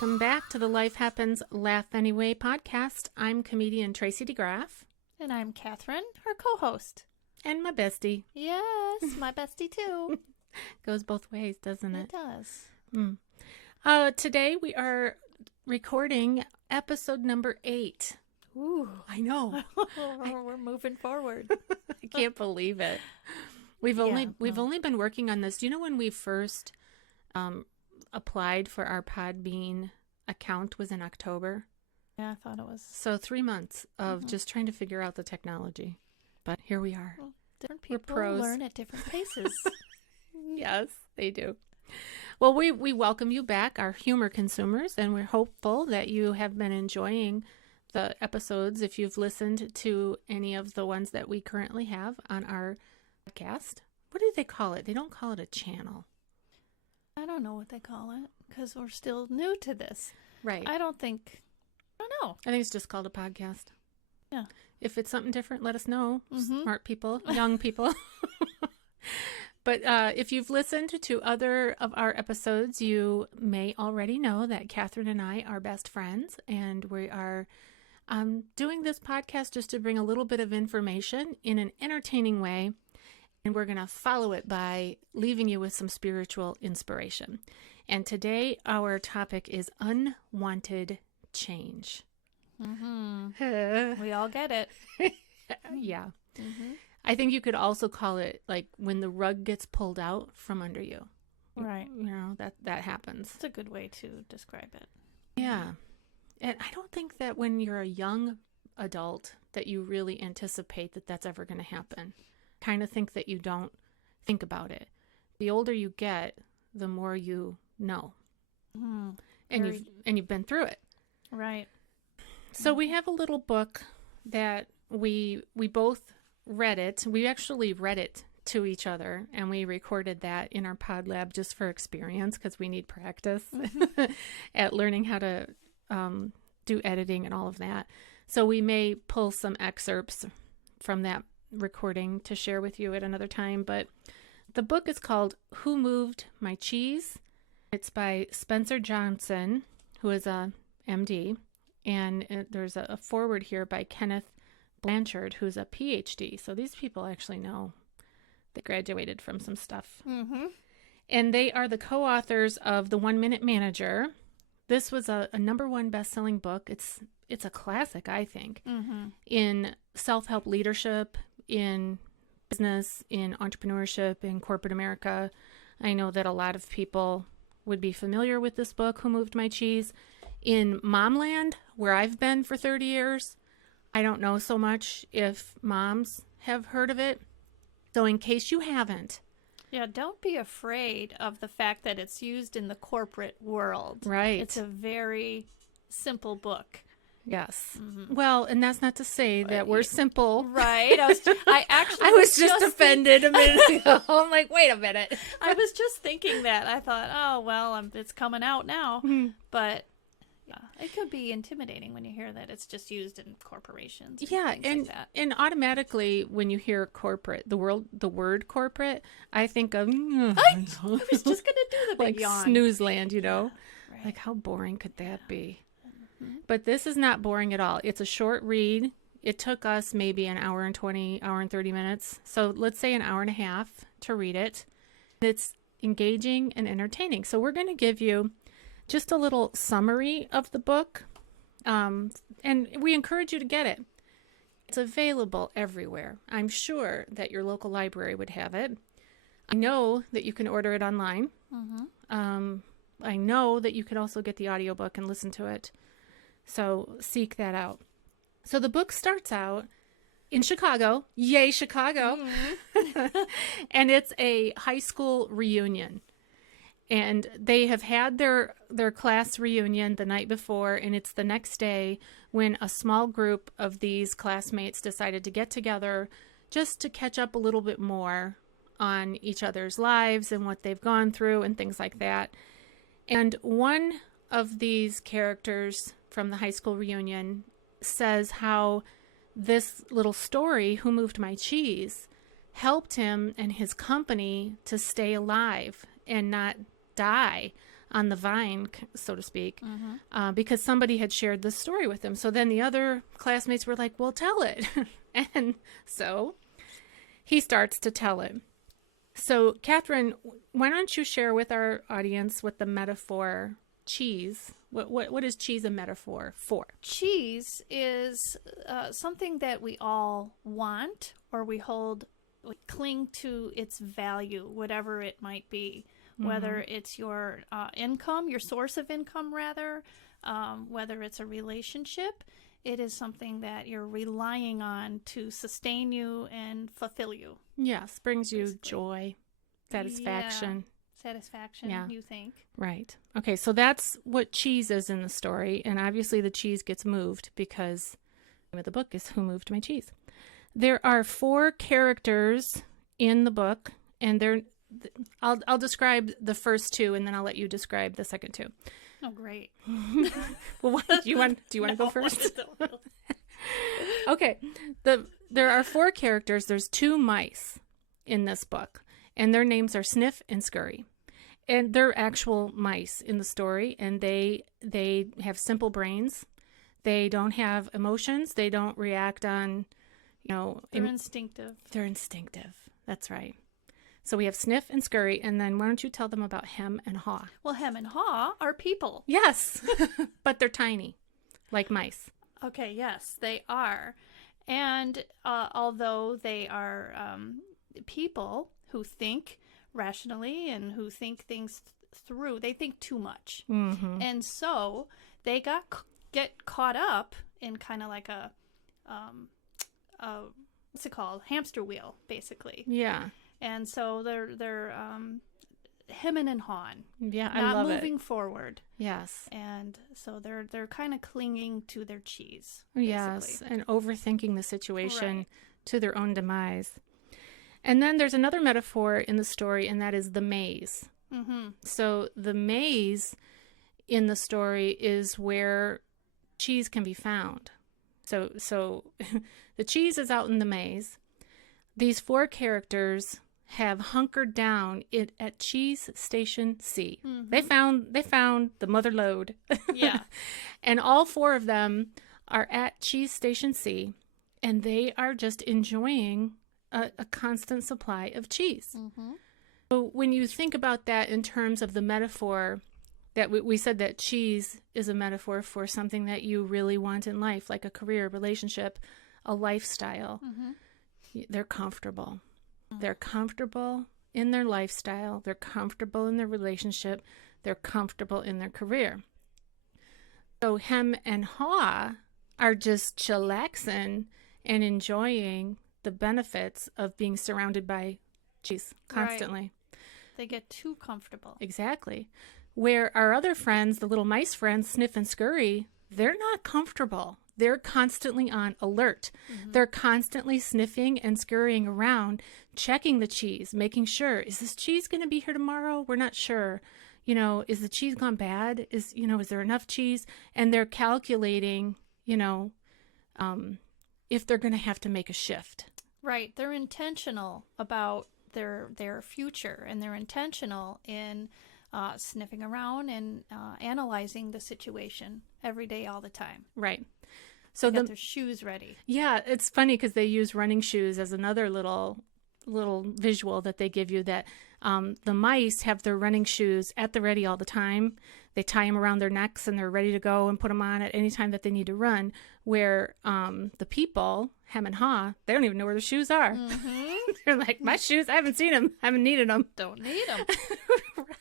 Welcome back to the Life Happens, Laugh Anyway podcast. I'm comedian Tracy DeGraff. And I'm Catherine, her co-host. And my bestie. Yes, my bestie too. Goes both ways, doesn't it? It does. Today we are recording episode number 8. Ooh. I know. We're moving forward. I can't believe it. We've only been working on this. Do you know when we first applied for our Podbean account was in October? Yeah, I thought it was. So 3 months of just trying to figure out the technology. But here we are. Well, different people learn at different paces. Yes, they do. Well, we welcome you back, our humor consumers, and we're hopeful that you have been enjoying the episodes if you've listened to any of the ones that we currently have on our podcast. What do they call it? They don't call it a channel. I don't know what they call it because we're still new to this. Right. I don't know. I think it's just called a podcast. Yeah. If it's something different, let us know. Mm-hmm. Smart people, young people. But if you've listened to other of our episodes, you may already know that Catherine and I are best friends, and we are doing this podcast just to bring a little bit of information in an entertaining way, and we're going to follow it by leaving you with some spiritual inspiration. And today our topic is unwanted change. Mm-hmm. We all get it. Yeah. Mm-hmm. I think you could also call it like when the rug gets pulled out from under you. Right. You know, that happens. It's a good way to describe it. Yeah. And I don't think that when you're a young adult that you really anticipate that that's ever going to happen. Kind of think that you don't think about it. The older you get, the more you know. Mm, and you've been through it. Right. So we have a little book that we both read it. We actually read it to each other, and we recorded that in our pod lab just for experience because we need practice at learning how to do editing and all of that. So we may pull some excerpts from that recording to share with you at another time. But the book is called Who Moved My Cheese? It's by Spencer Johnson, who is a MD, and there's a foreword here by Kenneth Blanchard, who's a PhD. So these people actually know. They graduated from some stuff. Mm-hmm. And they are the co-authors of The 1 Minute Manager. This was a #1 best-selling book. It's a classic, I think, in self-help leadership, in business, in entrepreneurship, in corporate America. I know that a lot of people would be familiar with this book, Who Moved My Cheese. In Momland, where I've been for 30 years, I don't know so much if moms have heard of it. So in case you haven't. Yeah, don't be afraid of the fact that it's used in the corporate world. Right. It's a very simple book. Yes. Mm-hmm. Well, and that's not to say that we're simple. Right. I was just offended a minute ago. I'm like, wait a minute. I was just thinking that. I thought, oh, well, it's coming out now. Mm-hmm. But yeah, it could be intimidating when you hear that it's just used in corporations. Yeah, and automatically when you hear corporate, the word corporate, I think of I was just gonna do the big like yawn. Snoozeland, you know, right. Like how boring could that be? Mm-hmm. But this is not boring at all. It's a short read. It took us maybe an hour and 30 minutes. So let's say an hour and a half to read it. It's engaging and entertaining. So we're going to give you just a little summary of the book, and we encourage you to get it. It's available everywhere. I'm sure that your local library would have it. I know that you can order it online. Mm-hmm. I know that you can also get the audiobook and listen to it. So seek that out. So the book starts out in Chicago. Yay, Chicago. Mm-hmm. And it's a high school reunion. And they have had their class reunion the night before, and it's the next day when a small group of these classmates decided to get together just to catch up a little bit more on each other's lives and what they've gone through and things like that. And one of these characters from the high school reunion says how this little story, Who Moved My Cheese, helped him and his company to stay alive and not die on the vine, so to speak, because somebody had shared this story with him. So then the other classmates were like, well, tell it. And so he starts to tell it. So, Catherine, why don't you share with our audience what the metaphor cheese, what is cheese a metaphor for? Cheese is something that we all want, or we cling to its value, whatever it might be, whether it's your income, your source of income, rather, whether it's a relationship. It is something that you're relying on to sustain you and fulfill you. Yes, brings you basically. Joy, satisfaction. Yeah, satisfaction, Yeah. you think. Right. Okay, so that's what cheese is in the story, and obviously the cheese gets moved because the name of the book is Who Moved My Cheese? There are 4 characters in the book, and I'll describe the first 2, and then I'll let you describe the second 2. Oh, great. Well, do you want to go first? No. Okay. There are 4 characters. There's 2 mice in this book, and their names are Sniff and Scurry. And they're actual mice in the story, and they have simple brains. They don't have emotions. They don't react on, They're instinctive. They're instinctive. That's right. So we have Sniff and Scurry, and then why don't you tell them about Hem and Haw? Well, Hem and Haw are people. Yes, but they're tiny, like mice. Okay, yes, they are. And although they are people who think rationally and who think things through, they think too much. Mm-hmm. And so they get caught up in kind of like a what's it called? Hamster wheel, basically. Yeah. And so they're hemming and hawing. Yeah, I not love it. moving forward. Yes. And so they're kind of clinging to their cheese. Basically. Yes, and overthinking the situation Right. to their own demise. And then there's another metaphor in the story, and that is the maze. Mm-hmm. So the maze in the story is where cheese can be found. So the cheese is out in the maze. These 4 characters have hunkered down at Cheese Station C. Mm-hmm. They found the mother lode. Yeah. And all 4 of them are at Cheese Station C, and they are just enjoying a constant supply of cheese. Mm-hmm. So when you think about that in terms of the metaphor, that we said that cheese is a metaphor for something that you really want in life, like a career, relationship, a lifestyle. Mm-hmm. They're comfortable. They're comfortable in their lifestyle. They're comfortable in their relationship. They're comfortable in their career. So Hem and Haw are just chillaxing and enjoying the benefits of being surrounded by cheese constantly. Right. They get too comfortable. Exactly. Where our other friends, the little mice friends, Sniff and Scurry, they're not comfortable. They're constantly on alert. Mm-hmm. They're constantly sniffing and scurrying around, checking the cheese, making sure, is this cheese going to be here tomorrow? We're not sure. Is the cheese gone bad? Is there enough cheese? And they're calculating, if they're going to have to make a shift. Right. They're intentional about their future, and they're intentional in sniffing around and analyzing the situation every day, all the time. Right. So they got their shoes ready. Yeah, it's funny because they use running shoes as another little visual that they give you, that the mice have their running shoes at the ready all the time. They tie them around their necks and they're ready to go and put them on at any time that they need to run, where the people, Hem and Haw, they don't even know where their shoes are. Mm-hmm. They're like, my shoes, I haven't seen them. I haven't needed them. Don't need them.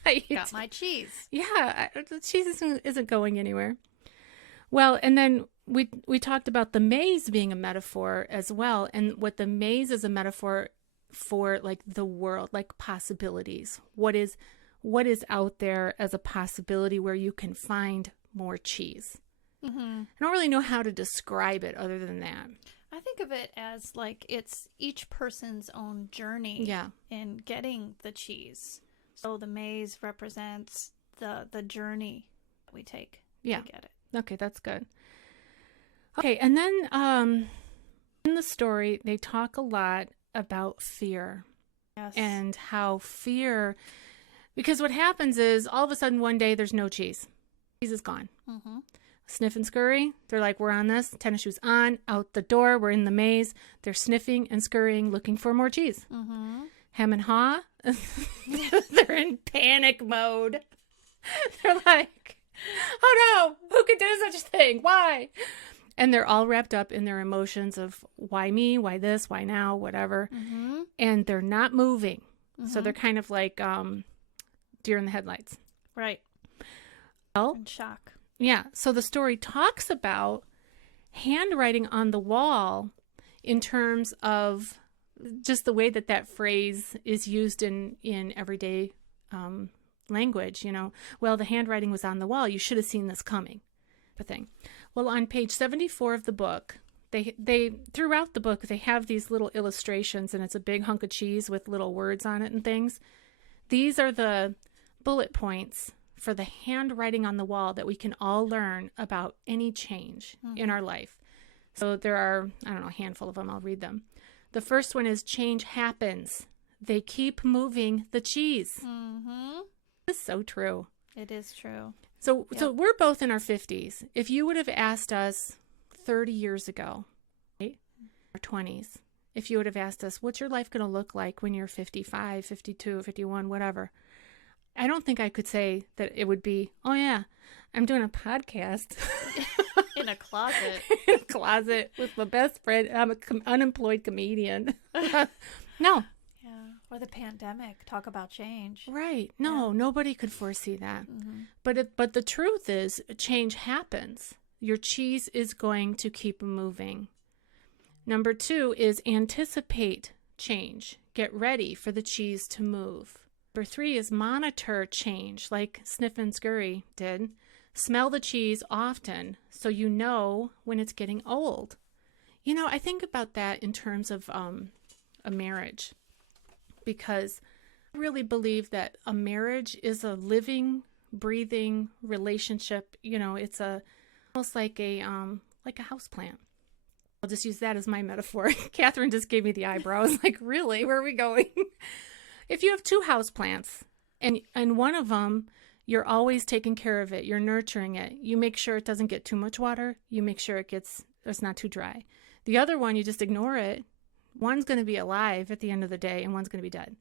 Right. Got my cheese. Yeah, the cheese isn't going anywhere. Well, and then we talked about the maze being a metaphor as well, and what the maze is a metaphor for, like the world, like possibilities. What is out there as a possibility where you can find more cheese? Mm-hmm. I don't really know how to describe it other than that. I think of it as like it's each person's own journey in getting the cheese. So the maze represents the journey we take to get it. Okay, that's good. Okay, and then in the story, they talk a lot about fear. Yes. And how fear, Because what happens is all of a sudden one day there's no cheese. Cheese is gone. Mm-hmm. Sniff and Scurry, they're like, we're on this. Tennis shoes on, out the door. We're in the maze. They're sniffing and scurrying, looking for more cheese. Mm-hmm. Hem and Haw, they're in panic mode. They're like, oh no, who could do such a thing? Why? And they're all wrapped up in their emotions of why me, why this, why now, whatever. Mm-hmm. And they're not moving. So Mm-hmm. they're kind of like deer in the headlights. Right. Well, In shock. yeah. So the story talks about handwriting on the wall in terms of just the way that that phrase is used in everyday language. You know, well, the handwriting was on the wall. You should have seen this coming. Thing. Well, on page 74 of the book, they throughout the book, they have these little illustrations, and it's a big hunk of cheese with little words on it and things. These are the bullet points for the handwriting on the wall that we can all learn about any change in our life. So there are, I don't know, a handful of them. I'll read them. The first one is change happens. They keep moving the cheese. Mm-hmm. It's so true. It is true. So Yep. so we're both in our 50s. If you would have asked us 30 years ago, right, or 20s, if you would have asked us, what's your life going to look like when you're 55, 52, 51, whatever, I don't think I could say that it would be, oh yeah, I'm doing a podcast In a closet. in a closet with my best friend. I'm an unemployed comedian. No. Yeah. Or the pandemic. Talk about change. Right. No, nobody could foresee that. Mm-hmm. But the truth is, change happens. Your cheese is going to keep moving. Number 2 is anticipate change. Get ready for the cheese to move. Number 3 is monitor change, like Sniff and Scurry did. Smell the cheese often so you know when it's getting old. You know, I think about that in terms of a marriage, because I really believe that a marriage is a living, breathing relationship. You know, it's almost like a house plant. I'll just use that as my metaphor. Catherine just gave me the eyebrows. Like, really? Where are we going? If you have 2 house plants and one of them, you're always taking care of it. You're nurturing it. You make sure it doesn't get too much water. You make sure it's not too dry. The other one, you just ignore it. One's going to be alive at the end of the day and one's going to be dead.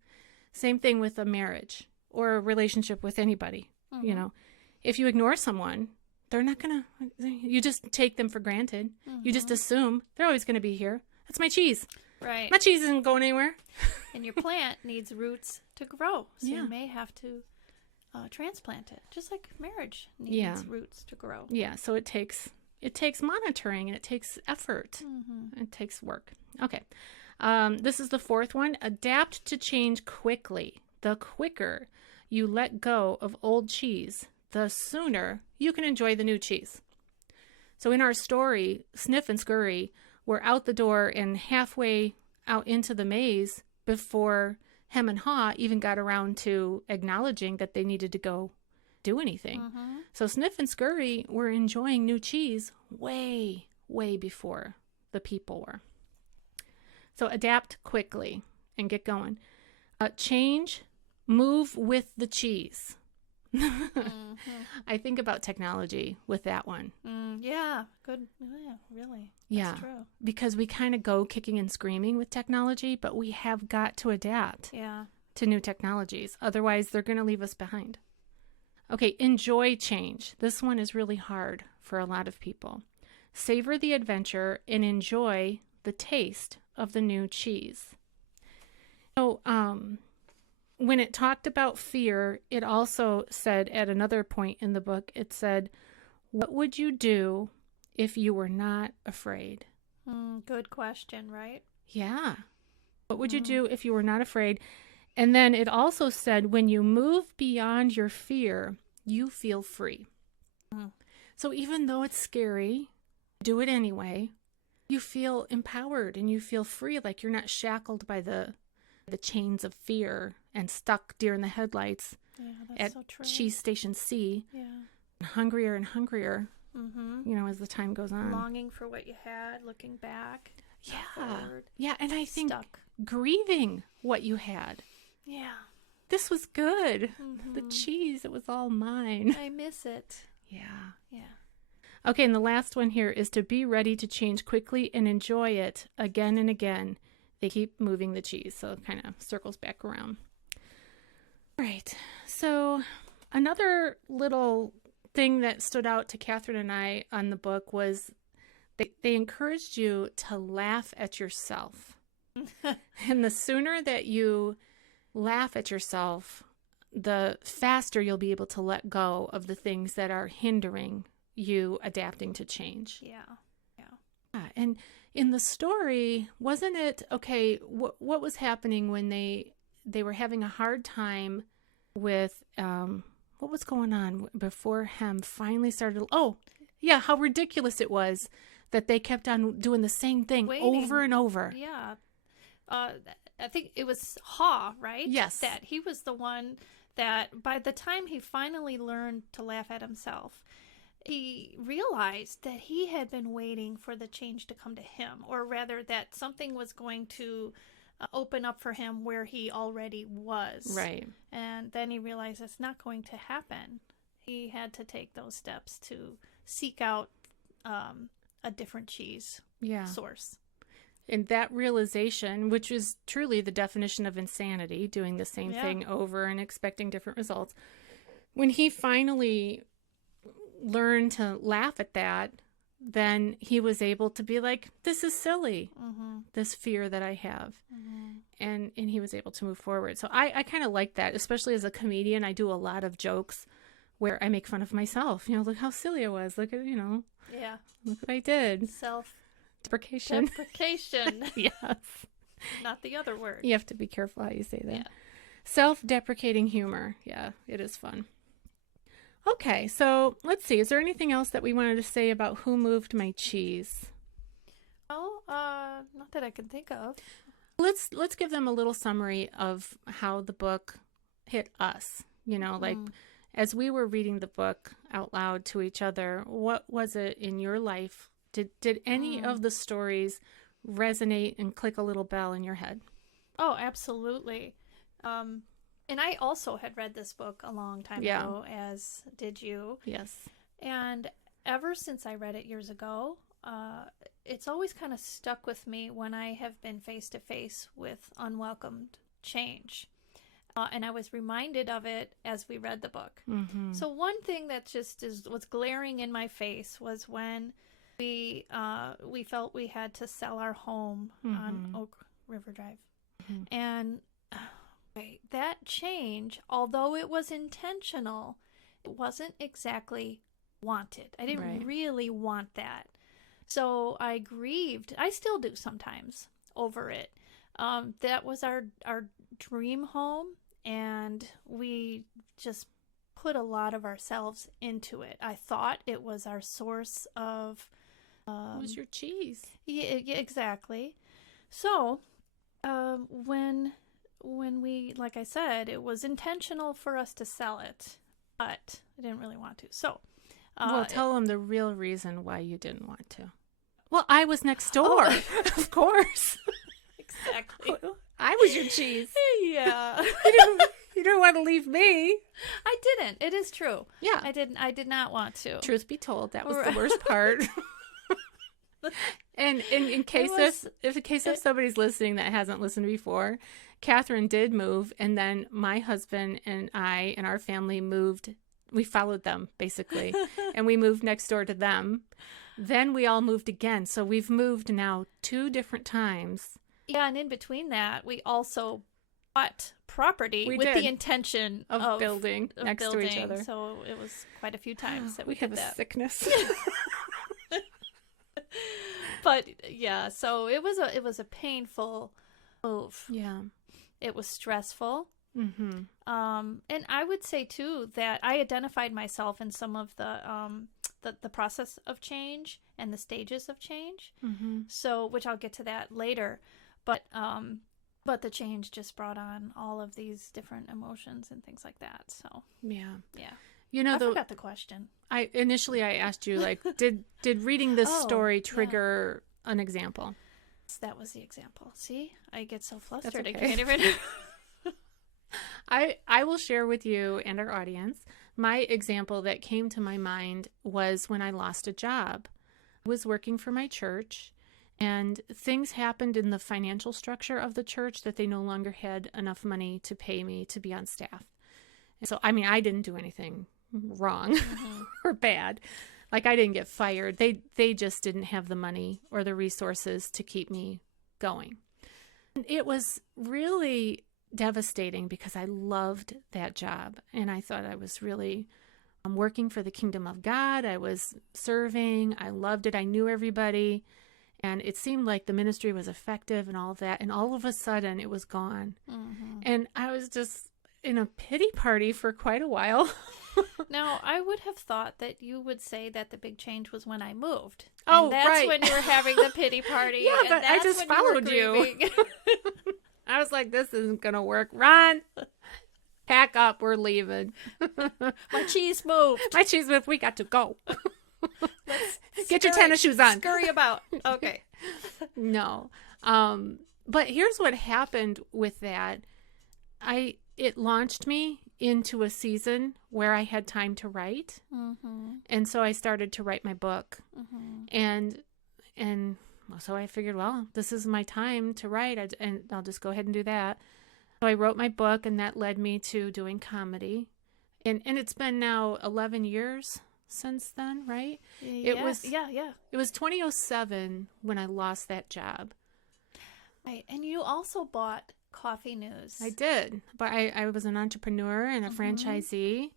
Same thing with a marriage or a relationship with anybody. Mm-hmm. You know, if you ignore someone, they're not going to, you just take them for granted. Mm-hmm. You just assume they're always going to be here. That's my cheese. Right. My cheese isn't going anywhere. And your plant needs roots to grow. So Yeah. you may have to transplant it. Just like marriage needs roots to grow. Yeah. So it takes monitoring and it takes effort. Mm-hmm. It takes work. Okay. This is the 4th one. Adapt to change quickly. The quicker you let go of old cheese, the sooner you can enjoy the new cheese. So in our story, Sniff and Scurry were out the door and halfway out into the maze before Hem and Haw even got around to acknowledging that they needed to go do anything. Mm-hmm. So Sniff and Scurry were enjoying new cheese way, way before the people were. So adapt quickly and get going. Change, move with the cheese. Mm-hmm. I think about technology with that one. Yeah. Good. Yeah, really. Yeah. That's true. Because we kind of go kicking and screaming with technology, but we have got to adapt Yeah. to new technologies. Otherwise, they're going to leave us behind. Okay, enjoy change. This one is really hard for a lot of people. Savor the adventure and enjoy the taste of the new cheese. So, when it talked about fear, it also said at another point in the book, it said, what would you do if you were not afraid? Good question, right? Yeah. What would you do if you were not afraid? And then it also said, when you move beyond your fear, you feel free. So even though it's scary, do it anyway. You feel empowered and you feel free, like you're not shackled by the chains of fear and stuck deer in the headlights Yeah, that's at so true. Cheese Station C, Yeah. hungrier and hungrier, Mm-hmm. you know, as the time goes on. Longing for what you had, looking back. Yeah. Forward. Yeah, and I think Stuck. grieving what you had. Yeah. this was good. The Mhm. cheese, it was all mine. I miss it. Yeah. Yeah. Okay, and the last one here is to be ready to change quickly and enjoy it again and again. They keep moving the cheese, so it kind of circles back around. Right. So another little thing that stood out to Catherine and I on the book was they encouraged you to laugh at yourself. And the sooner that you laugh at yourself, the faster you'll be able to let go of the things that are hindering you adapting to change. Yeah. And in the story, wasn't it, okay, what was happening when they were having a hard time with, what was going on before Hem finally started? Oh, yeah, how ridiculous it was that they kept on doing the same thing Waiting. over and over. Yeah. I think it was Haw, right? Yes. That he was the one that by the time he finally learned to laugh at himself, he realized that he had been waiting for the change to come to him, or rather that something was going to open up for him where he already was. Right. And then he realized it's not going to happen. He had to take those steps to seek out a different cheese source. And that realization, which is truly the definition of insanity, doing the same thing over and expecting different results, when he finally learned to laugh at that, then he was able to be like, this is silly, this fear that I have. And he was able to move forward. So I kind of like that, especially as a comedian. I do a lot of jokes where I make fun of myself. Look how silly I was. Look at, look what I did. Deprecation. Deprecation. Yes. Not the other word. You have to be careful how you say that. Yeah. Self-deprecating humor. Yeah, it is fun. Okay, so let's see. Is there anything else that we wanted to say about who moved my cheese? Oh, not that I can think of. Let's give them a little summary of how the book hit us. As we were reading the book out loud to each other, what was it in your life? Did any of the stories resonate and click a little bell in your head? Oh, absolutely. And I also had read this book a long time ago, as did you. Yes. And ever since I read it years ago, it's always kind of stuck with me when I have been face to face with unwelcomed change. And I was reminded of it as we read the book. Mm-hmm. So one thing that just was glaring in my face was when we felt we had to sell our home on Oak River Drive. And that change, although it was intentional, it wasn't exactly wanted. I didn't really want that. So I grieved. I still do sometimes over it. That was our dream home, and we just put a lot of ourselves into it. I thought it was our source of... it was your cheese. Yeah, exactly. So when we, like I said, it was intentional for us to sell it, but I didn't really want to. So, well, tell them the real reason why you didn't want to. Well, I was next door, of course. Exactly. I was your cheese. Yeah. You didn't want to leave me. I didn't. It is true. Yeah. I didn't. I did not want to. Truth be told, that was the worst part. And in case if somebody's listening that hasn't listened before, Catherine did move, and then my husband and I and our family moved. We followed them, basically, and we moved next door to them. Then we all moved again. So we've moved now 2 different times. Yeah, and in between that, we also bought property with the intention of building next to each other. So it was quite a few times that we did have that. A sickness. But yeah, so it was a painful move. Yeah, it was stressful. Mm-hmm. And I would say too that I identified myself in some of the process of change and the stages of change. Mm-hmm. So, which I'll get to that later, but the change just brought on all of these different emotions and things like that. So yeah. I forgot the question. I asked you, like, did reading this story trigger an example? That was the example. See, I get so flustered. Okay. I can't even. I will share with you and our audience my example that came to my mind was when I lost a job. I was working for my church, and things happened in the financial structure of the church that they no longer had enough money to pay me to be on staff. And so, I mean, I didn't do anything wrong or bad. Like, I didn't get fired. They just didn't have the money or the resources to keep me going. And it was really devastating because I loved that job. And I thought I was really working for the kingdom of God. I was serving. I loved it. I knew everybody. And it seemed like the ministry was effective and all of that. And all of a sudden, it was gone. And I was just in a pity party for quite a while. Now, I would have thought that you would say that the big change was when I moved. Oh, and that's right. when you were having the pity party. Yeah, and but I that's just when followed you. Were you. I was like, this isn't going to work. Run. Pack up. We're leaving. My cheese moved. My cheese moved. We got to go. Let's Get your tennis shoes on. Scurry about. Okay. No. But here's what happened with that. It launched me into a season where I had time to write. And so I started to write my book. And so I figured, well, this is my time to write, and I'll just go ahead and do that. So I wrote my book, and that led me to doing comedy. And it's been now 11 years since then, right? Yeah. It was 2007 when I lost that job. Right. And you also bought Coffee News. I did, but I was an entrepreneur and a franchisee,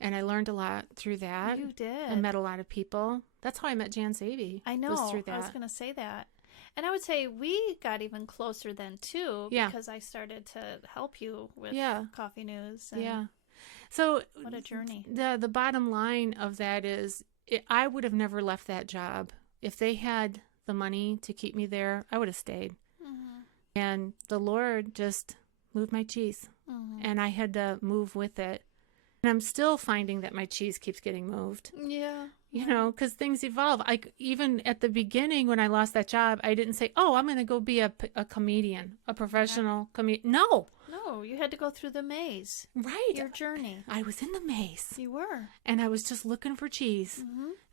and I learned a lot through that. You did. I met a lot of people. That's how I met Jan Savy. I know. Was through that. I was going to say that. And I would say we got even closer then, too, because I started to help you with Coffee News. And So what a journey. The bottom line of that is I would have never left that job. If they had the money to keep me there, I would have stayed. And the Lord just moved my cheese, and I had to move with it. And I'm still finding that my cheese keeps getting moved. Yeah. You know, because things evolve. Even at the beginning when I lost that job, I didn't say, oh, I'm going to go be a comedian, a professional comedian. No, you had to go through the maze. Right. Your journey. I was in the maze. You were. And I was just looking for cheese.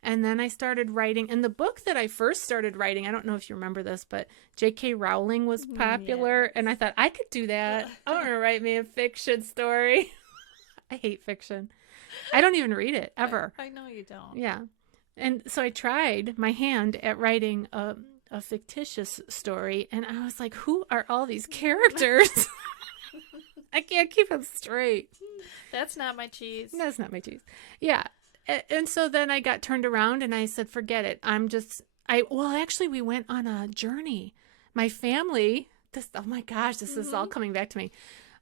And then I started writing. And the book that I first started writing, I don't know if you remember this, but J.K. Rowling was popular. And I thought, I could do that. I want to write me a fiction story. I hate fiction. I don't even read it, ever. I know you don't. Yeah. And so I tried my hand at writing a fictitious story. And I was like, who are all these characters? I can't keep them straight. That's not my cheese. That's not my cheese. Yeah. And so then I got turned around and I said, forget it. Actually, we went on a journey. My family, oh my gosh, this is all coming back to me.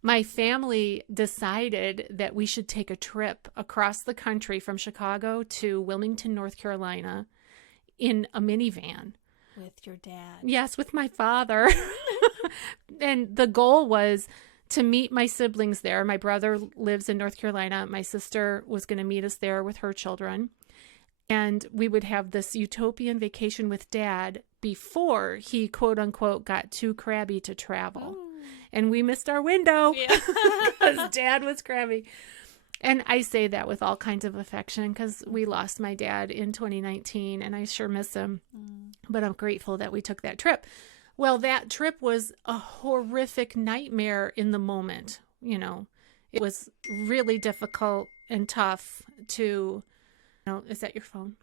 My family decided that we should take a trip across the country from Chicago to Wilmington, North Carolina in a minivan. With your dad. Yes, with my father. And the goal was to meet my siblings there. My brother lives in North Carolina. My sister was going to meet us there with her children. And we would have this utopian vacation with Dad before he, quote unquote, got too crabby to travel. And we missed our window because Dad was crabby. And I say that with all kinds of affection because we lost my dad in 2019 and I sure miss him. But I'm grateful that we took that trip. Well, that trip was a horrific nightmare in the moment. You know, it was really difficult and tough to, is that your phone?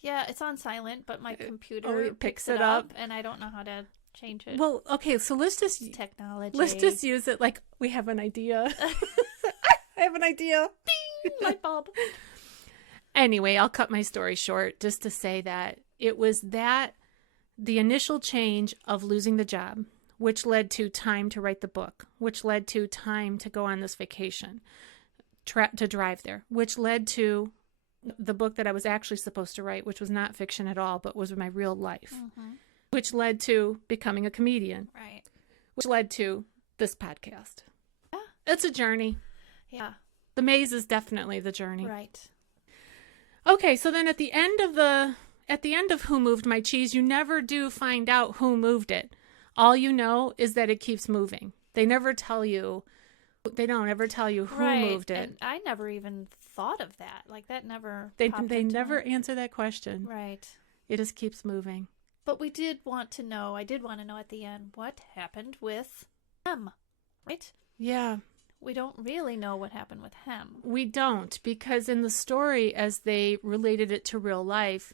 Yeah, it's on silent, but my computer picks it up. And I don't know how to change it. Well, okay, so let's just technology. Let's just use it like we have an idea. I have an idea. Ding, light bulb. Anyway, I'll cut my story short just to say that it was the initial change of losing the job, which led to time to write the book, which led to time to go on this vacation, to drive there, which led to the book that I was actually supposed to write, which was not fiction at all, but was my real life, which led to becoming a comedian, right? Which led to this podcast. Yeah. It's a journey. Yeah. The maze is definitely the journey. Right. Okay, so then at the end of Who Moved My Cheese, you never do find out who moved it. All you know is that it keeps moving. They never tell you They don't ever tell you who Right. moved it. And I never even thought of that. Like that never They popped they into never my... answer that question. Right. It just keeps moving. But I did want to know at the end what happened with Hem, right? Yeah. We don't really know what happened with Hem. We don't, because in the story, as they related it to real life,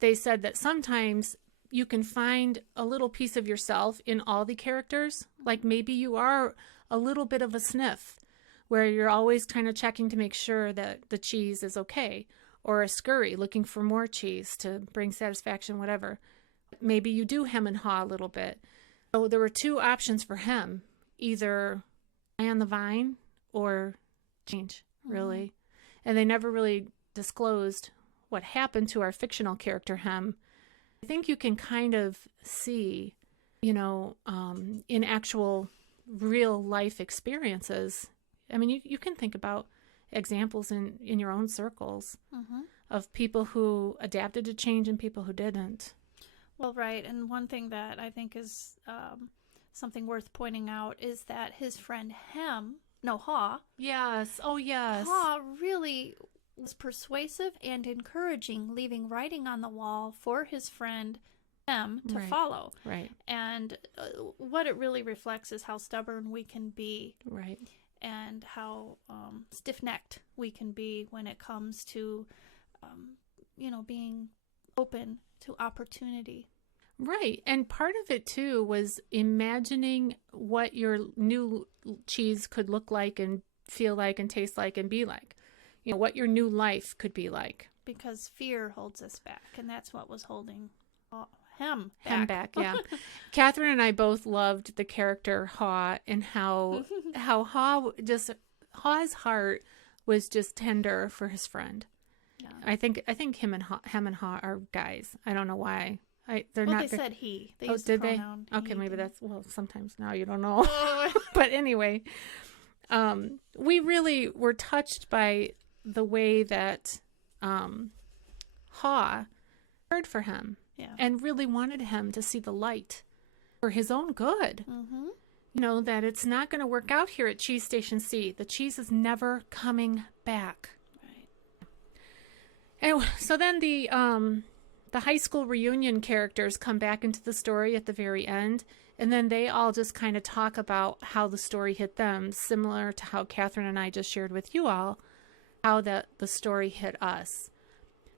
they said that sometimes you can find a little piece of yourself in all the characters. Like maybe you are a little bit of a Sniff, where you're always kind of checking to make sure that the cheese is okay, or a Scurry, looking for more cheese to bring satisfaction, whatever. Maybe you do Hem and Haw a little bit. So there were two options for Hem, either eye on the vine or change, really. And they never really disclosed what happened to our fictional character Hem. I think you can kind of see, in actual real life experiences. I mean, you can think about examples in your own circles of people who adapted to change and people who didn't. Well, right. And one thing that I think is something worth pointing out is that his friend Haw. Yes. Oh, yes. Haw really was persuasive and encouraging, leaving writing on the wall for his friend Hem to follow. Right. And what it really reflects is how stubborn we can be. Right. And how stiff-necked we can be when it comes to, being open to opportunity. Right. And part of it, too, was imagining what your new cheese could look like and feel like and taste like and be like. What your new life could be like. Because fear holds us back, and that's what was holding Hem back. Hem back, yeah. Catherine and I both loved the character Haw and how Haw's heart was just tender for his friend. Yeah. I think Hem and Haw are guys. I don't know why. They're not. They said he. They used the pronoun. Okay, maybe that's sometimes now you don't know. But anyway, we really were touched by the way that Haw cared for him and really wanted him to see the light for his own good. That it's not going to work out here at Cheese Station C. The cheese is never coming back. Right. And so then the high school reunion characters come back into the story at the very end, and then they all just kind of talk about how the story hit them, similar to how Catherine and I just shared with you all, how the story hit us.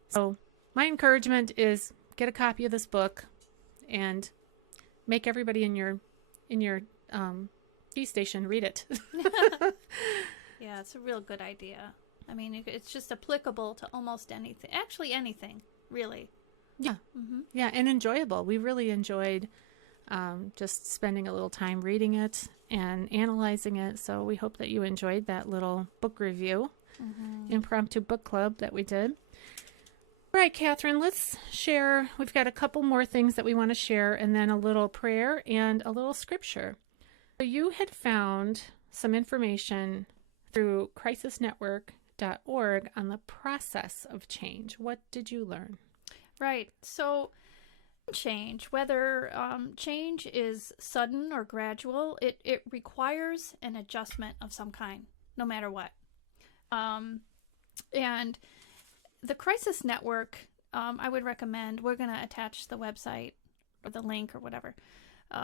So my encouragement is get a copy of this book and make everybody in your cheese station read it. Yeah, it's a real good idea. I mean, it's just applicable to almost anything. Actually, anything, really. Yeah. Yeah, and enjoyable. We really enjoyed just spending a little time reading it and analyzing it. So we hope that you enjoyed that little book review, impromptu book club that we did. All right, Catherine, let's share. We've got a couple more things that we want to share, and then a little prayer and a little scripture. So you had found some information through crisisnetwork.org on the process of change. What did you learn? Right. So change, whether change is sudden or gradual, it requires an adjustment of some kind, no matter what. And the Crisis Network, I would recommend, we're going to attach the website or the link or whatever,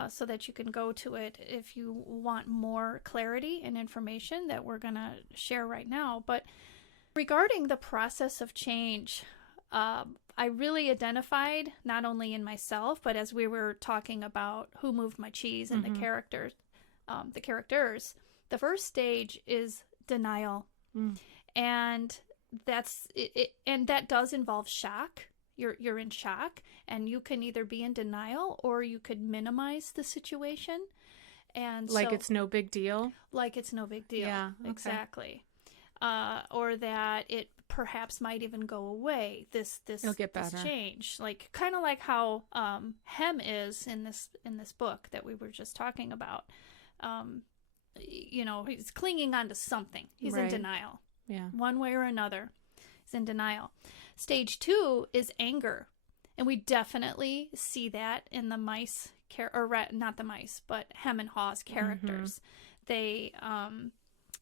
so that you can go to it if you want more clarity and information that we're going to share right now. But regarding the process of change, I really identified, not only in myself, but as we were talking about who moved my cheese and the characters, the first stage is denial. And that's it, and that does involve shock. You're in shock, and you can either be in denial or you could minimize the situation, and like it's no big deal. Like it's no big deal. Yeah, okay. Exactly. Or that it perhaps might even go away. This change, like kind of like how Hem is in this book that we were just talking about. He's clinging on to something. He's in denial. Yeah. One way or another, he's in denial. Stage 2 is anger. And we definitely see that in the mice, not the mice, but Hem and Haw's characters. They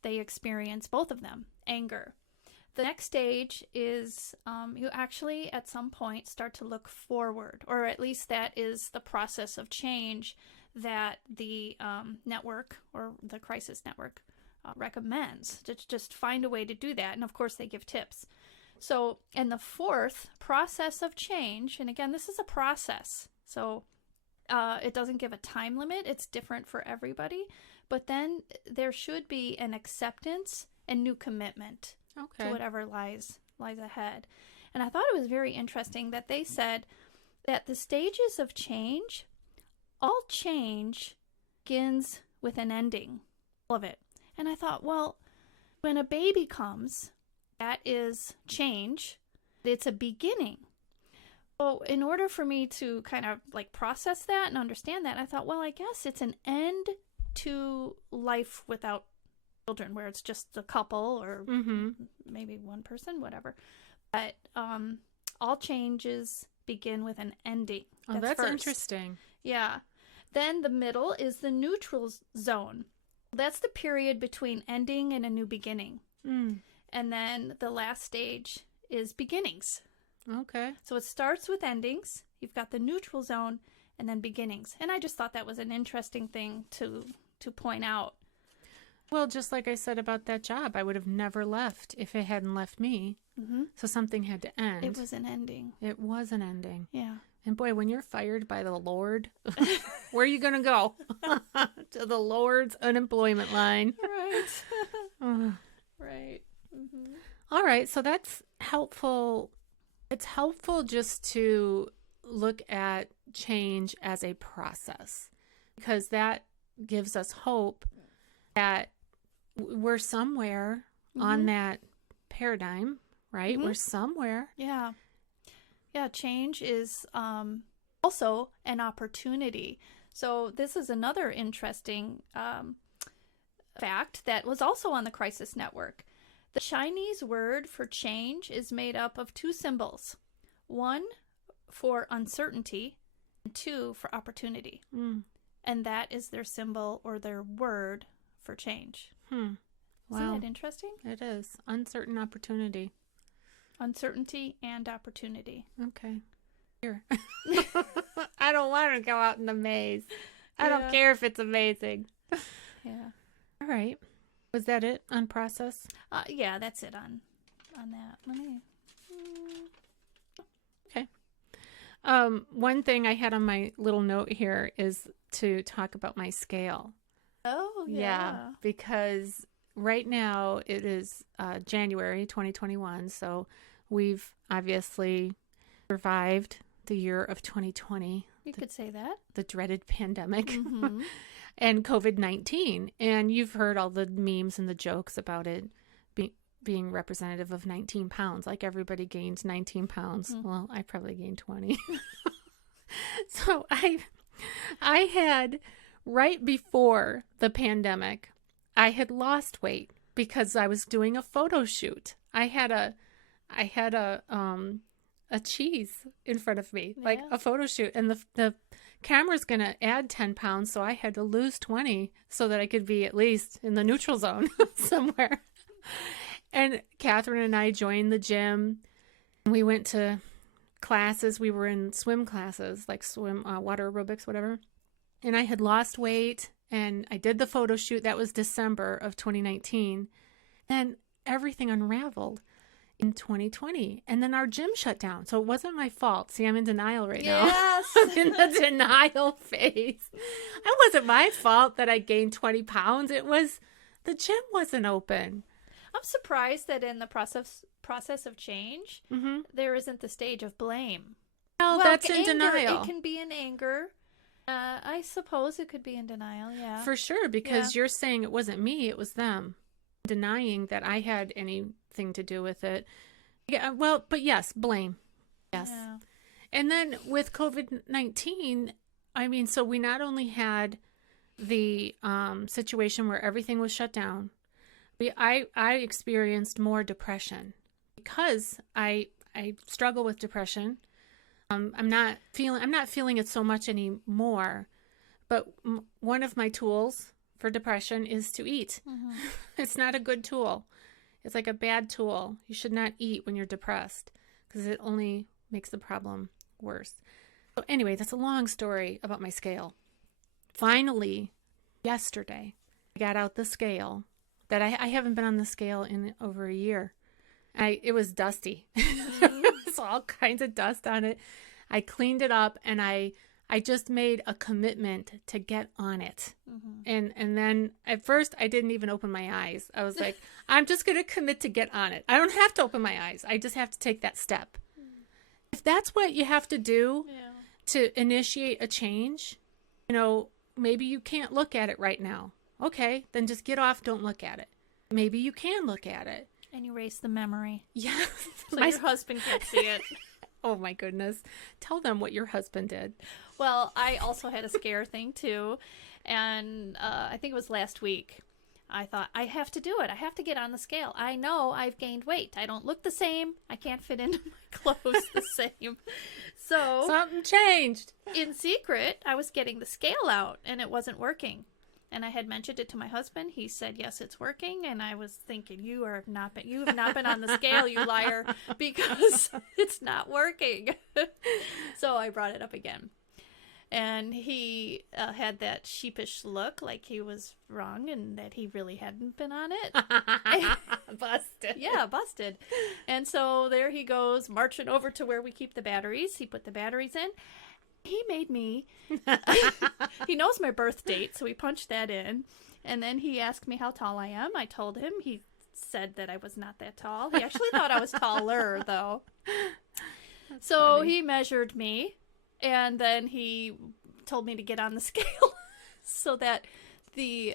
they experience both of them, anger. The next stage is you actually at some point start to look forward, or at least that is the process of change that the network or the crisis network recommends. To just find a way to do that. And of course, they give tips. So, and the fourth process of change, and again, this is a process. So it doesn't give a time limit. It's different for everybody. But then there should be an acceptance and new commitment to whatever lies ahead. And I thought it was very interesting that they said that the stages of change, all change begins with an ending, all of it. And I thought, well, when a baby comes, that is change. It's a beginning. So in order for me to kind of like process that and understand that, I thought, well, I guess it's an end to life without children, where it's just a couple or maybe one person, whatever. But all changes begin with an ending. Oh, that's interesting. Yeah. Then the middle is the neutral zone. That's the period between ending and a new beginning. And then the last stage is beginnings. Okay. So it starts with endings. You've got the neutral zone and then beginnings. And I just thought that was an interesting thing to point out. Well, just like I said about that job, I would have never left if it hadn't left me. So something had to end. It was an ending. It was an ending. Yeah. And boy, when you're fired by the Lord, where are you going to go? To the Lord's unemployment line. Right. Right. All right. So that's helpful. It's helpful just to look at change as a process, because that gives us hope that we're somewhere on that paradigm, right? We're somewhere. Yeah. Yeah, change is also an opportunity. So this is another interesting fact that was also on the Crisis Network. The Chinese word for change is made up of two symbols. One for uncertainty and two for opportunity. And that is their symbol or their word for change. Wow. Isn't that interesting? It is. Uncertain opportunity. Uncertainty and opportunity. Okay. Here. I don't want to go out in the maze. I don't care if it's amazing. Yeah. All right. Was that it on process? Yeah, that's it on that. Let me. Okay. One thing I had on my little note here is to talk about my scale. Oh, yeah. Because right now it is January 2021, so we've obviously survived the year of 2020. You could say that. The dreaded pandemic and COVID-19. And you've heard all the memes and the jokes about it being representative of 19 pounds. Like everybody gains 19 pounds. Well, I probably gained 20. So I had, right before the pandemic, I had lost weight because I was doing a photo shoot. I had a cheese in front of me, like a photo shoot, and the camera's going to add 10 pounds. So I had to lose 20 so that I could be at least in the neutral zone somewhere. And Catherine and I joined the gym. We went to classes. We were in swim classes, like swim, water aerobics, whatever. And I had lost weight, and I did the photo shoot. That was December of 2019. And everything unraveled in 2020. And then our gym shut down. So it wasn't my fault. See, I'm in denial right now. Yes. I'm in the denial phase. It wasn't my fault that I gained 20 pounds. It was the gym wasn't open. I'm surprised that in the process of change, there isn't the stage of blame. Well, that's in denial. It can be in anger. I suppose it could be in denial, yeah. For sure, because you're saying it wasn't me, it was them. Denying that I had anything to do with it. Yeah, well, but yes, blame. Yes. Yeah. And then with COVID-19, I mean, so we not only had the situation where everything was shut down, I experienced more depression because I struggle with depression. I'm not feeling it so much anymore, but one of my tools for depression is to eat. It's not a good tool. It's like a bad tool. You should not eat when you're depressed because it only makes the problem worse. So anyway, that's a long story about my scale. Finally, yesterday, I got out the scale that I haven't been on the scale in over a year. It was dusty. There was all kinds of dust on it. I cleaned it up and I just made a commitment to get on it. And then at first I didn't even open my eyes. I was like, I'm just going to commit to get on it. I don't have to open my eyes. I just have to take that step. If that's what you have to do to initiate a change, maybe you can't look at it right now. Okay, then just get off, don't look at it. Maybe you can look at it. And erase the memory. Yeah. So your husband can't see it. Oh my goodness. Tell them what your husband did. Well, I also had a scare thing too. And I think it was last week. I thought, I have to do it. I have to get on the scale. I know I've gained weight. I don't look the same. I can't fit into my clothes the same. So something changed. In secret, I was getting the scale out and it wasn't working. And I had mentioned it to my husband. He said, yes, it's working. And I was thinking, you have not been on the scale, you liar, because it's not working. So I brought it up again. And he had that sheepish look like he was wrong and that he really hadn't been on it. Busted. Yeah, busted. And so there he goes, marching over to where we keep the batteries. He put the batteries in. He made me, he knows my birth date, so he punched that in. And then he asked me how tall I am. I told him. He said that I was not that tall. He actually thought I was taller, though. That's so funny. he measured me, and then he told me to get on the scale so that the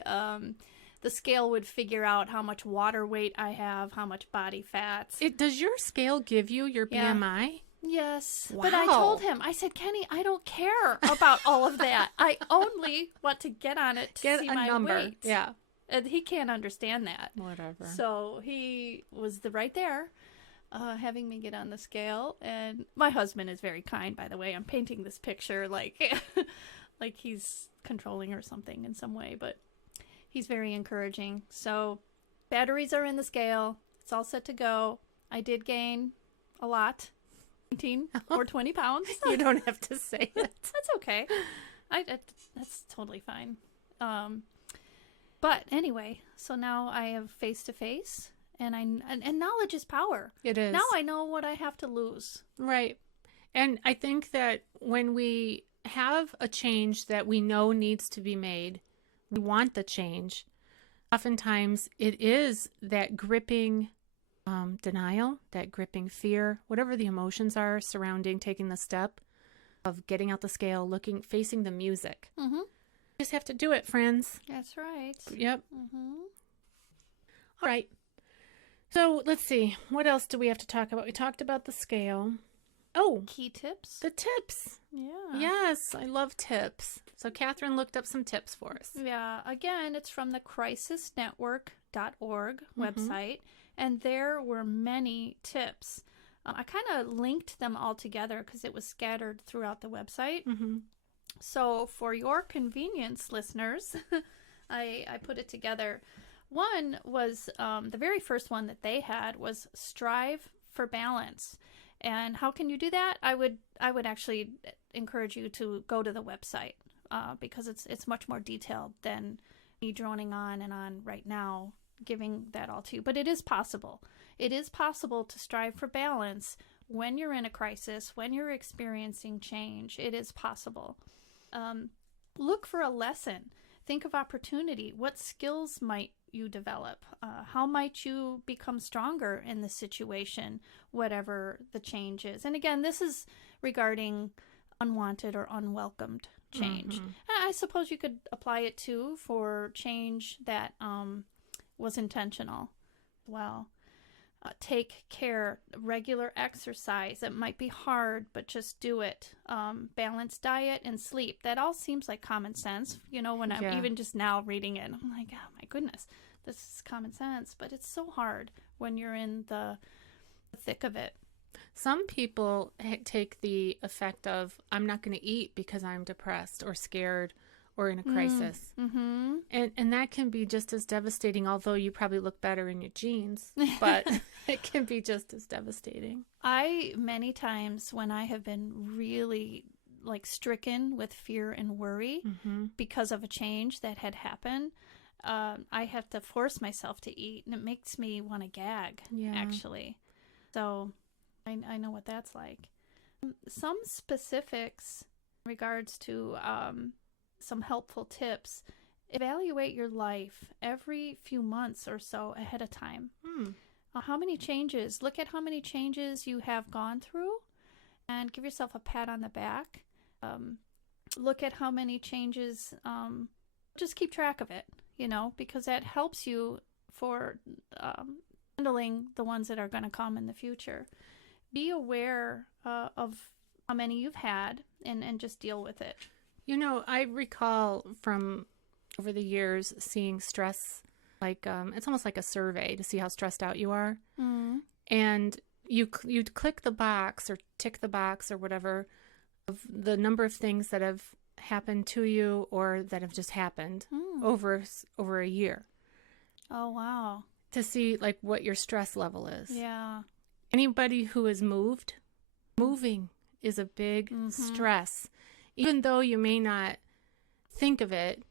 scale would figure out how much water weight I have, how much body fats. Does your scale give you your BMI? Yes. Wow. But I told him, I said, Kenny, I don't care about all of that. I only want to get on it to Get see a my number. weight. Yeah. And he can't understand that. Whatever. So he was right there, having me get on the scale. And my husband is very kind, by the way. I'm painting this picture like he's controlling or something in some way, but he's very encouraging. So batteries are in the scale. It's all set to go. I did gain a lot. 19 or 20 pounds. You don't have to say it. That's okay. That's totally fine. But anyway, so now I have face to face, and knowledge is power. It is. Now I know what I have to lose. Right. And I think that when we have a change that we know needs to be made, we want the change. Oftentimes it is that gripping denial, that gripping fear, whatever the emotions are surrounding taking the step of getting out the scale, facing the music. Mm-hmm. You just have to do it, friends. That's right. Yep. Mm-hmm. All right. So let's see. What else do we have to talk about? We talked about the scale. Oh, Key tips. the tips. Yeah. Yes, I love tips. So Catherine looked up some tips for us. Yeah. Again, it's from the crisisnetwork.org website. And there were many tips. I kind of linked them all together because it was scattered throughout the website. Mm-hmm. So for your convenience, listeners, I put it together. One was the very first one that they had was strive for balance. And how can you do that? I would actually encourage you to go to the website because it's much more detailed than me droning on and on right now, giving that all to you. But it is possible. It is possible to strive for balance when you're in a crisis, when you're experiencing change. It is possible. Look for a lesson. Think of opportunity. What skills might you develop? How might you become stronger in the situation, whatever the change is? And again, this is regarding unwanted or unwelcomed change. I suppose you could apply it too for change that was intentional. Well, take care, regular exercise. It might be hard, but just do it. Balanced diet and sleep. That all seems like common sense. You know, when I'm even just now reading it, I'm like, oh my goodness, this is common sense. But it's so hard when you're in the thick of it. Some people take the effect of, I'm not going to eat because I'm depressed or scared or in a crisis. Mm-hmm. And that can be just as devastating, although you probably look better in your jeans, but it can be just as devastating. Many times when I have been really like stricken with fear and worry because of a change that had happened, I have to force myself to eat, and it makes me want to gag, actually. So I know what that's like. Some specifics in regards to some helpful tips. Evaluate your life every few months or so ahead of time. How many changes? Look at how many changes you have gone through and give yourself a pat on the back. Look at how many changes, just keep track of it, because that helps you for handling the ones that are going to come in the future. Be aware of how many you've had and just deal with it. I recall from over the years seeing stress, like it's almost like a survey to see how stressed out you are. And you'd click the box or tick the box or whatever of the number of things that have happened to you or that have just happened over a year. Oh, wow. To see like what your stress level is. Yeah. Anybody who is moving is a big stress. Even though you may not think of it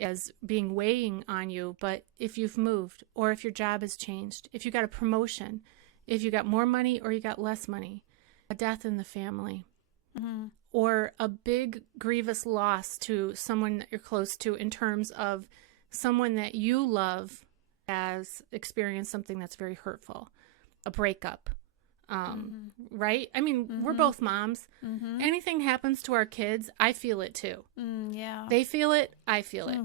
as being weighing on you, but if you've moved or if your job has changed, if you got a promotion, if you got more money or you got less money, a death in the family, or a big grievous loss to someone that you're close to in terms of someone that you love has experienced something that's very hurtful, a breakup. Right? I mean, we're both moms. Anything happens to our kids, I feel it too. Yeah. They feel it, I feel it.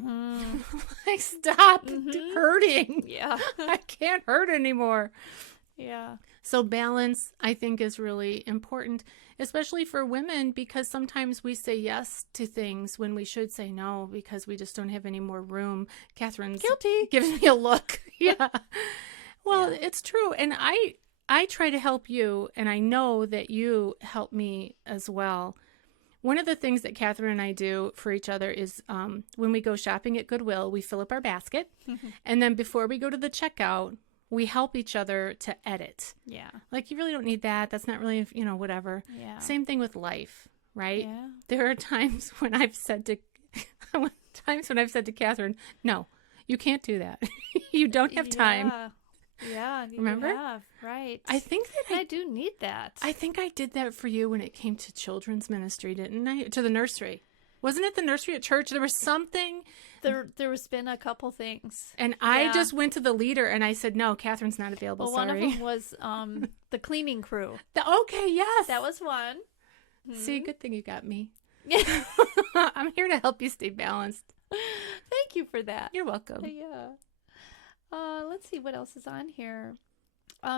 Like, stop hurting. Yeah. I can't hurt anymore. Yeah. So balance, I think, is really important, especially for women, because sometimes we say yes to things when we should say no because we just don't have any more room. Catherine's guilty. Gives me a look. Yeah. Well, it's true. And I try to help you, and I know that you help me as well. One of the things that Catherine and I do for each other is when we go shopping at Goodwill, we fill up our basket. And then before we go to the checkout, we help each other to edit. Yeah. Like, you really don't need that. That's not really, whatever. Yeah. Same thing with life, right? Yeah. There are times when I've said to Catherine, no, you can't do that. You don't have time. Yeah, remember? Right. I think that I do need that. I think I did that for you when it came to children's ministry, didn't I? To the nursery. Wasn't it the nursery at church? There was something. There's been a couple things. And I just went to the leader and I said, no, Catherine's not available. Well, sorry. one of them was the cleaning crew. Okay, yes. That was one. See, good thing you got me. I'm here to help you stay balanced. Thank you for that. You're welcome. Yeah. Let's see what else is on here.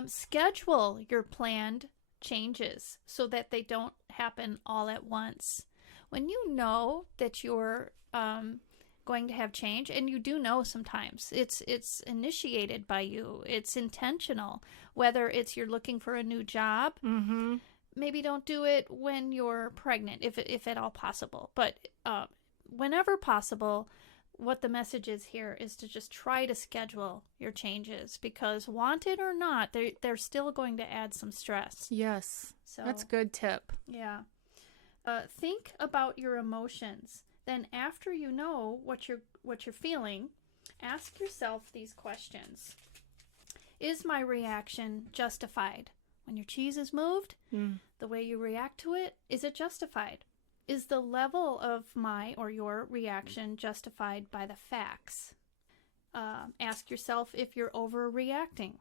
Schedule your planned changes so that they don't happen all at once. When you know that you're going to have change, and you do know sometimes, it's initiated by you. It's intentional. Whether it's you're looking for a new job, maybe don't do it when you're pregnant, if at all possible. But whenever possible, what the message is here is to just try to schedule your changes, because wanted or not, they're still going to add some stress. Yes. So that's a good tip. Yeah. Think about your emotions. Then after you know what you're feeling, ask yourself these questions. Is my reaction justified? When your cheese is moved, the way you react to it, is it justified? Is the level of my or your reaction justified by the facts? Ask yourself if you're overreacting.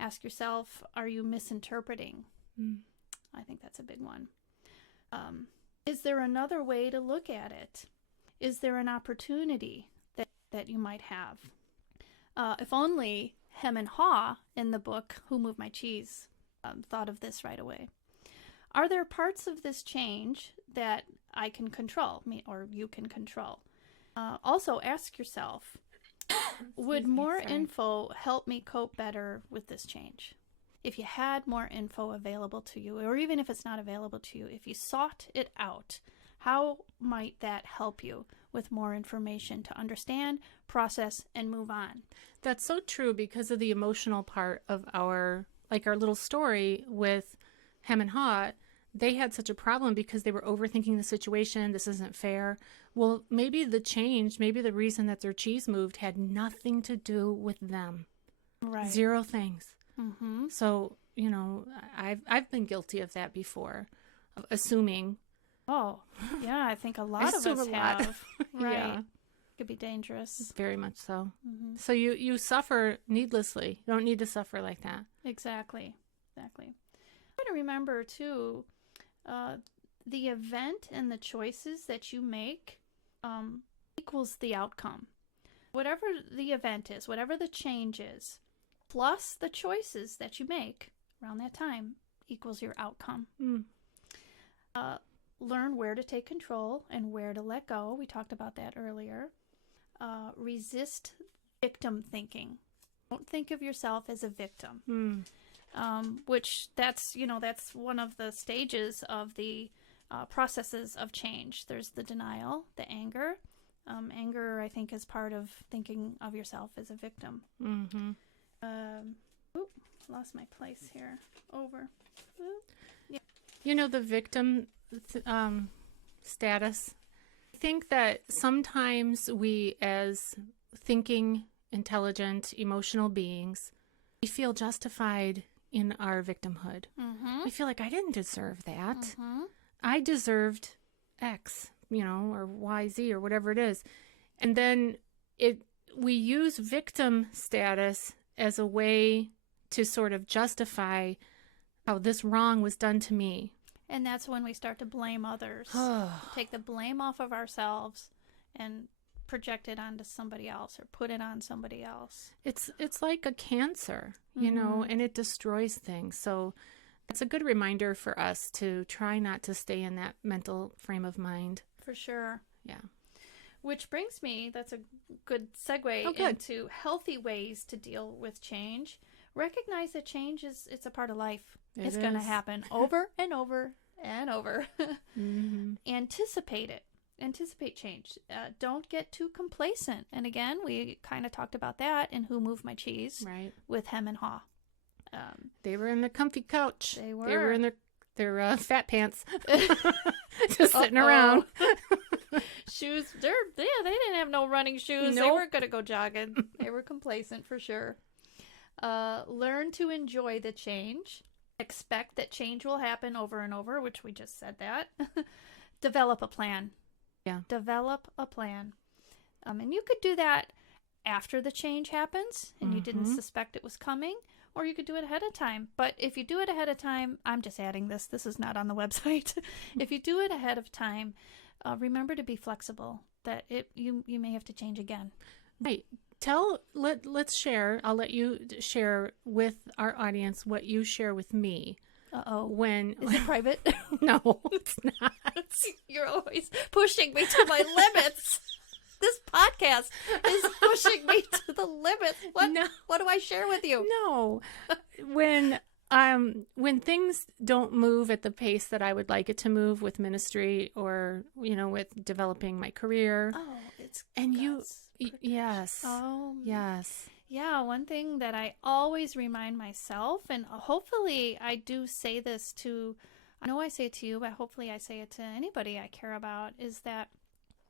Ask yourself, are you misinterpreting? I think that's a big one. Is there another way to look at it? Is there an opportunity that you might have? If only Hem and Haw in the book Who Moved My Cheese thought of this right away. Are there parts of this change that I can control, or you can control? Also, ask yourself, would more info help me cope better with this change? If you had more info available to you, or even if it's not available to you, if you sought it out, how might that help you? with more information to understand, process, and move on. That's so true because of the emotional part of our little story with Hem and Haw. They had such a problem because they were overthinking the situation. This isn't fair. Well, maybe the reason that their cheese moved had nothing to do with them. Right. Zero things. Mm-hmm. So, I've been guilty of that before, of assuming. Oh, yeah, I think a lot of us have. Right. Yeah. It could be dangerous. Very much so. Mm-hmm. So you suffer needlessly. You don't need to suffer like that. Exactly. I'm going to remember, too, the event and the choices that you make equals the outcome. Whatever the event is, whatever the change is, plus the choices that you make around that time equals your outcome. Mm. Learn where to take control and where to let go. We talked about that earlier. Resist victim thinking. Don't think of yourself as a victim. Which that's one of the stages of the processes of change. There's the denial, the anger. Anger, I think, is part of thinking of yourself as a victim. Mm-hmm. Lost my place here. Over. Yeah. The victim status. I think that sometimes we, as thinking, intelligent, emotional beings, we feel justified in our victimhood. Mm-hmm. We feel like I didn't deserve that. Mm-hmm. I deserved X, or Y, Z, or whatever it is. And then we use victim status as a way to sort of justify how this wrong was done to me. And that's when we start to blame others. Take the blame off of ourselves and project it onto somebody else or put it on somebody else. It's like a cancer, and it destroys things. So it's a good reminder for us to try not to stay in that mental frame of mind. For sure. Yeah. Which brings me, that's a good segue into healthy ways to deal with change. Recognize that change it's a part of life. It's going to happen over and over and over. Mm-hmm. Anticipate it. Anticipate change. Don't get too complacent. And again, we kind of talked about that in Who Moved My Cheese with Hem and Haw. They were in the comfy couch. They were. They were in their fat pants, just sitting around. Shoes. They didn't have no running shoes. Nope. They weren't going to go jogging. They were complacent for sure. Learn to enjoy the change. Expect that change will happen over and over, which we just said that. Develop a plan. Yeah. Develop a plan. And you could do that after the change happens and you didn't suspect it was coming, or you could do it ahead of time. But if you do it ahead of time, I'm just adding this. This is not on the website. If you do it ahead of time, remember to be flexible, that you may have to change again. Right. Let's share. I'll let you share with our audience what you share with me. Uh-oh. Is it private? No, it's not. You're always pushing me to my limits. This podcast is pushing me to the limits. What do I share with you? No. When things don't move at the pace that I would like it to move with ministry or, with developing my career. Oh, it's yes. Oh, yes. Yeah, one thing that I always remind myself, and hopefully I do say this I know I say it to you, but hopefully I say it to anybody I care about, is that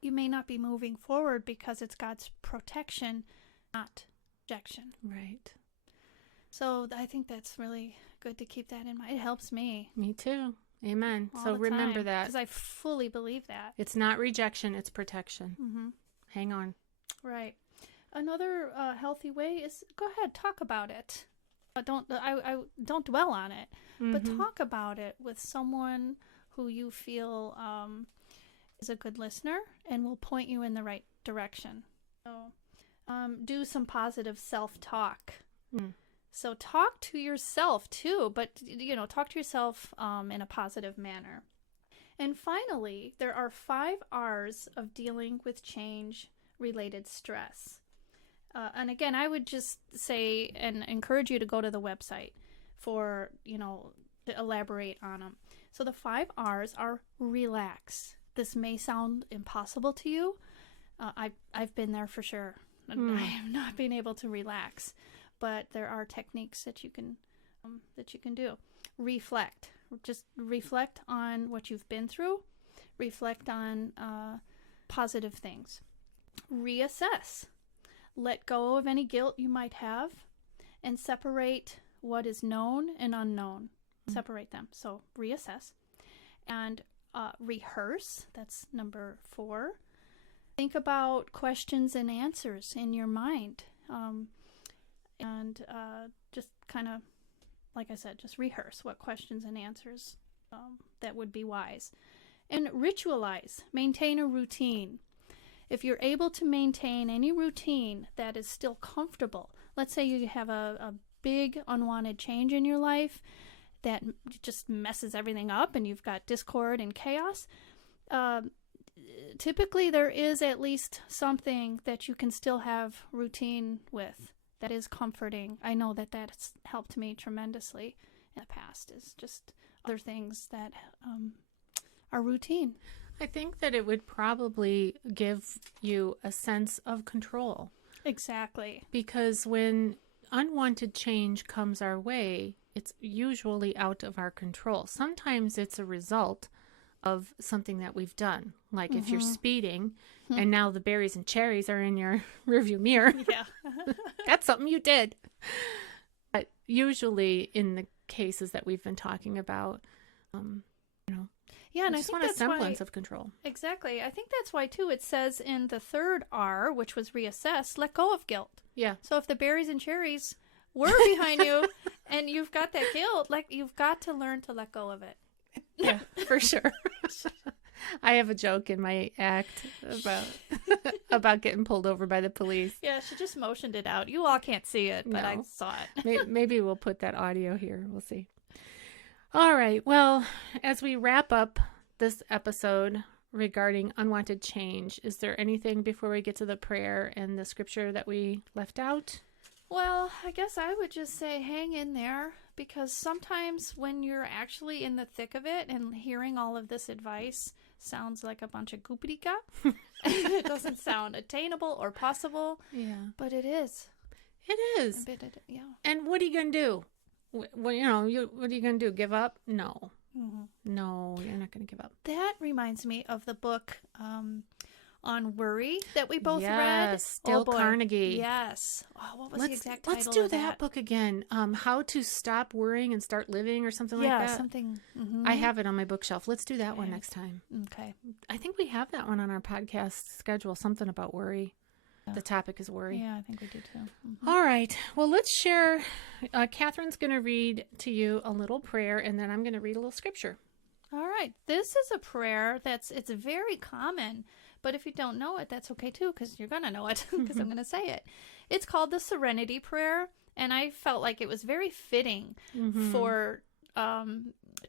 you may not be moving forward because it's God's protection, not rejection. Right. So I think that's really good to keep that in mind. It helps me. Me too. Amen. All So the remember time, that. because I fully believe that. It's not rejection, it's protection. Mm-hmm. Hang on. Right. Another healthy way is go ahead, talk about it. Don't dwell on it, but talk about it with someone who you feel is a good listener and will point you in the right direction. So, do some positive self-talk. So talk to yourself too, but talk to yourself in a positive manner. And finally, there are 5 R's of dealing with change-related stress. And again, I would just say and encourage you to go to the website for, to elaborate on them. So the 5 R's are relax. This may sound impossible to you, I've been there for sure. And I have not been able to relax, but there are techniques that you can do. Reflect. Just reflect on what you've been through. Reflect on positive things. Reassess. Let go of any guilt you might have, and separate what is known and unknown. Separate them. So reassess. And rehearse. That's number 4. Think about questions and answers in your mind. And just kind of, like I said, just rehearse what questions and answers that would be wise. And ritualize. Maintain a routine. If you're able to maintain any routine that is still comfortable, let's say you have a big unwanted change in your life that just messes everything up and you've got discord and chaos, typically there is at least something that you can still have routine with that is comforting. I know that that's helped me tremendously in the past, is just other things that are routine. I think that it would probably give you a sense of control. Exactly. Because when unwanted change comes our way, it's usually out of our control. Sometimes it's a result of something that we've done. Like if you're speeding and now the berries and cherries are in your rearview mirror. Yeah. That's something you did. But usually in the cases that we've been talking about, yeah, and I just think want a that's semblance why, of control. Exactly. I think that's why, too, it says in the 3rd R, which was reassess, let go of guilt. Yeah. So if the berries and cherries were behind you and you've got that guilt, like, you've got to learn to let go of it. Yeah, for sure. I have a joke in my act about getting pulled over by the police. Yeah, she just motioned it out. You all can't see it, but I saw it. Maybe we'll put that audio here. We'll see. All right. Well, as we wrap up this episode regarding unwanted change, is there anything before we get to the prayer and the scripture that we left out? Well, I guess I would just say hang in there, because sometimes when you're actually in the thick of it and hearing all of this advice sounds like a bunch of goopity-ga. It doesn't sound attainable or possible. Yeah. But it is. It is. Yeah. And what are you going to do? Well, what are you going to do? Give up? No. No, you're not going to give up. That reminds me of the book on worry that we both read. Yes, Dale Carnegie. Yes. Oh, what was the exact title? Let's do of that book again. How to Stop Worrying and Start Living, or something like that. Yeah, something. I have it on my bookshelf. Let's do that one next time. Okay. I think we have that one on our podcast schedule. Something about worry. Yeah. The topic is worry. Yeah, I think we do too. All right. Well, let's share. Catherine's going to read to you a little prayer, and then I'm going to read a little scripture. All right. This is a prayer it's very common, but if you don't know it, that's okay too, because you're going to know it, because I'm going to say it. It's called the Serenity Prayer, and I felt like it was very fitting for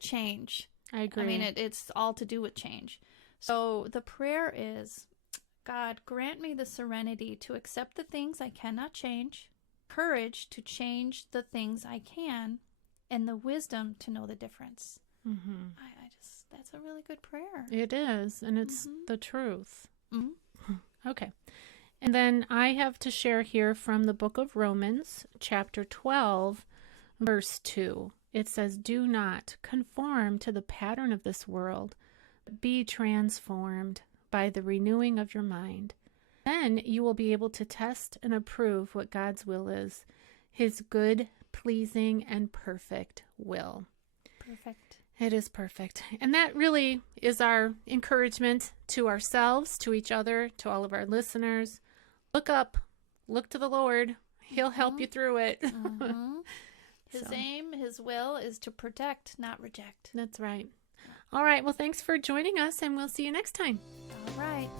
change. I agree. I mean, it's all to do with change. So the prayer is, God, grant me the serenity to accept the things I cannot change, courage to change the things I can, and the wisdom to know the difference. That's a really good prayer. It is, and it's the truth. Okay. And then I have to share here from the book of Romans, chapter 12, verse 2. It says, do not conform to the pattern of this world, but be transformed by the renewing of your mind. Then you will be able to test and approve what God's will is, his good, pleasing, and perfect will. Perfect. It is perfect. And that really is our encouragement to ourselves, to each other, to all of our listeners. Look up. Look to the Lord. He'll help you through it. His aim, his will is to protect, not reject. That's right. All right. Well, thanks for joining us, and we'll see you next time. All right.